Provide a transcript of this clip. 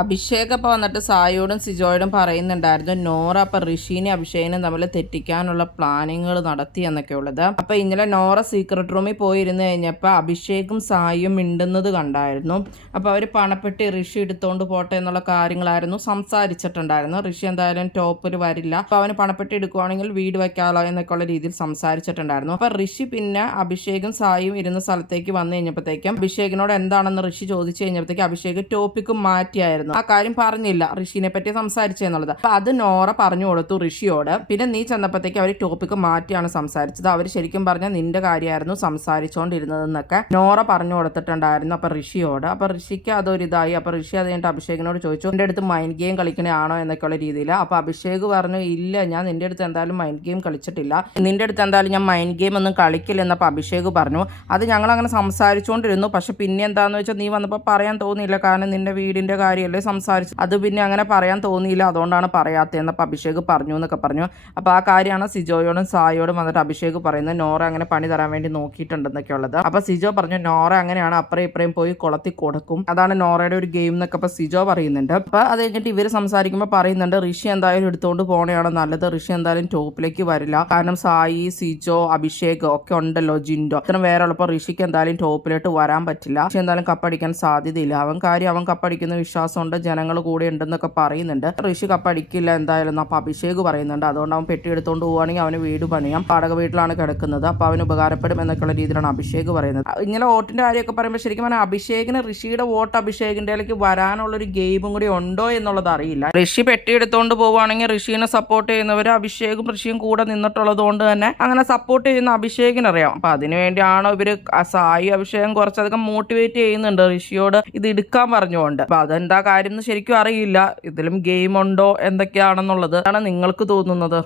അഭിഷേക് അപ്പോൾ വന്നിട്ട് സായിയോടും സിജോയോടും പറയുന്നുണ്ടായിരുന്നു നോറ അപ്പം ഋഷീനെ അഭിഷേകിനെ തമ്മിൽ തെറ്റിക്കാനുള്ള പ്ലാനിങ്ങുകൾ നടത്തി എന്നൊക്കെ ഉള്ളത്. അപ്പം ഇന്നലെ നോറ സീക്രട്ട് റൂമിൽ പോയിരുന്നു കഴിഞ്ഞപ്പോൾ അഭിഷേകും സായിയും മിണ്ടുന്നത് കണ്ടായിരുന്നു. അപ്പോൾ അവർ പണപ്പെട്ടി ഋഷി എടുത്തുകൊണ്ട് പോട്ടെ എന്നുള്ള കാര്യങ്ങളായിരുന്നു സംസാരിച്ചിട്ടുണ്ടായിരുന്നു. ഋഷി എന്തായാലും ടോപ്പിൽ വരില്ല, അപ്പോൾ അവന് പണപ്പെട്ടി എടുക്കുവാണെങ്കിൽ വീട് വയ്ക്കാമല്ലോ എന്നൊക്കെ ഉള്ള രീതിയിൽ സംസാരിച്ചിട്ടുണ്ടായിരുന്നു. അപ്പോൾ ഋഷി പിന്നെ അഭിഷേകും സായിയും ഇരുന്ന സ്ഥലത്തേക്ക് വന്നു കഴിഞ്ഞപ്പോഴത്തേക്കും അഭിഷേകിനോട് എന്താണെന്ന് ഋഷി ചോദിച്ചു കഴിഞ്ഞപ്പോഴത്തേക്കും അഭിഷേക് ടോപ്പിക്ക് മാറ്റിയായിരുന്നു. ആ കാര്യം പറഞ്ഞില്ല, ഋഷിനെ പറ്റി സംസാരിച്ചെന്നുള്ളത്. അപ്പൊ അത് നോറ പറഞ്ഞു കൊടുത്തു ഋഷിയോട്. പിന്നെ നീ ചെന്നപ്പോഴത്തേക്ക് അവർ ടോപ്പിക്ക് മാറ്റിയാണ് സംസാരിച്ചത്. അവർ ശരിക്കും പറഞ്ഞാൽ നിന്റെ കാര്യമായിരുന്നു സംസാരിച്ചുകൊണ്ടിരുന്നതെന്നൊക്കെ നോറ പറഞ്ഞു കൊടുത്തിട്ടുണ്ടായിരുന്നു അപ്പൊ ഋഷിയോട്. അപ്പൊ ഋഷിക്ക് അതൊരിതായി. അപ്പൊ ഋഷി അത് കഴിഞ്ഞിട്ട് അഭിഷേകിനോട് ചോദിച്ചു, നിന്റെ അടുത്ത് മൈൻഡ് ഗെയിം കളിക്കണയാണോ എന്നൊക്കെയുള്ള രീതിയിൽ. അപ്പൊ അഭിഷേക് പറഞ്ഞു, ഇല്ല, ഞാൻ നിന്റെ അടുത്ത് എന്തായാലും മൈൻഡ് ഗെയിം കളിച്ചിട്ടില്ല, നിന്റെ അടുത്ത് എന്തായാലും ഞാൻ മൈൻഡ് ഗെയിം ഒന്നും കളിക്കില്ല എന്നപ്പോൾ അഭിഷേക് പറഞ്ഞു. അത് ഞങ്ങൾ അങ്ങനെ സംസാരിച്ചുകൊണ്ടിരുന്നു, പക്ഷെ പിന്നെ എന്താണെന്ന് വെച്ചാൽ നീ വന്നപ്പോൾ പറയാൻ തോന്നിയില്ല, കാരണം നിന്റെ വീടിന്റെ കാര്യമല്ലേ സംസാരിച്ചു, അത് പിന്നെ അങ്ങനെ പറയാൻ തോന്നിയില്ല, അതുകൊണ്ടാണ് പറയാത്തതെന്നപ്പോൾ അഭിഷേക് പറഞ്ഞു എന്നൊക്കെ പറഞ്ഞു. അപ്പോൾ ആ കാര്യമാണ് സിജോയോടും സായിയോടും വന്നിട്ട് അഭിഷേക് പറയുന്നത് നോറ അങ്ങനെ പണി തരാൻ വേണ്ടി നോക്കിയിട്ടുണ്ടെന്നൊക്കെ ഉള്ളത്. അപ്പോൾ സിജോ പറഞ്ഞു നോറ അങ്ങനെയാണ് അപ്പുറം ഇപ്പുറയും പോയി കൊളത്തി കൊടുക്കും, അതാണ് നോറയുടെ ഒരു ഗെയിം എന്നൊക്കെ അപ്പോൾ സിജോ പറയുന്നുണ്ട്. അപ്പോൾ അത് കഴിഞ്ഞിട്ട് ഇവർ സംസാരിക്കുമ്പോൾ പറയുന്നുണ്ട് ഋഷി എന്തായാലും എടുത്തുകൊണ്ട് പോകണയാണ് നല്ലത്, ഋഷി എന്തായാലും ടോപ്പിലേക്ക് വരില്ല, കാരണം സായി സിജോ അഭിഷേക് ഒക്കെ ഉണ്ടല്ലോ, ജിൻഡോ അത്രയും വേറെ ഉള്ളപ്പോൾ ഋഷിക്ക് എന്തായാലും ടോപ്പിലോട്ട് വരാൻ പറ്റില്ല, ഋഷി എന്തായാലും കപ്പടിക്കാൻ സാധ്യതയില്ല, അവൻ കപ്പടിക്കുന്ന വിശ്വാസം ഉണ്ട്, ജനങ്ങൾ കൂടെ ഉണ്ടെന്നൊക്കെ പറയുന്നുണ്ട്. ഋഷി കപ്പടിക്കില്ല എന്തായാലും അപ്പൊ അഭിഷേക് പറയുന്നുണ്ട്, അതുകൊണ്ട് അവൻ പെട്ടി എടുത്തുകൊണ്ട് പോവുകയാണെങ്കിൽ അവന് വീട് പണിയാം, വാടക വീട്ടിലാണ് കിടക്കുന്നത്, അപ്പൊ അവന് ഉപകാരപ്പെടും എന്നൊക്കെയുള്ള രീതിയിലാണ് അഭിഷേക് പറയുന്നത്. ഇങ്ങനെ വോട്ടിന്റെ കാര്യമൊക്കെ പറയുമ്പോൾ ശരിക്കും പറഞ്ഞാൽ അഭിഷേകിന് ഋഷിയുടെ വോട്ട് അഭിഷേകിന്റെ ഇടയ്ക്ക് വരാനുള്ള ഒരു ഗെയിമും കൂടി ഉണ്ടോ എന്നുള്ളത് അറിയില്ല. ഋഷി പെട്ടി എടുത്തുകൊണ്ട് പോവുകയാണെങ്കിൽ ഋഷിനെ സപ്പോർട്ട് ചെയ്യുന്നവർ അഭിഷേകും ഋഷിയും കൂടെ നിന്നിട്ടുള്ളത് കൊണ്ട് തന്നെ അങ്ങനെ സപ്പോർട്ട് ചെയ്യുന്ന അഭിഷേകിനറിയാം. അപ്പൊ അതിനുവേണ്ടിയാണോ ഇവര് സായി അഭിഷേകം കുറച്ചധികം മോട്ടിവേറ്റ് ചെയ്യുന്നുണ്ട് ഋഷിയോട് ഇത് എടുക്കാൻ പറഞ്ഞുകൊണ്ട്. അപ്പൊ അതെന്താ കാര്യം എന്ന് ശരിക്കും അറിയില്ല, ഇതിലും ഗെയിം ഉണ്ടോ എന്തൊക്കെയാണെന്നുള്ളത് ആണ് നിങ്ങൾക്ക് തോന്നുന്നത്.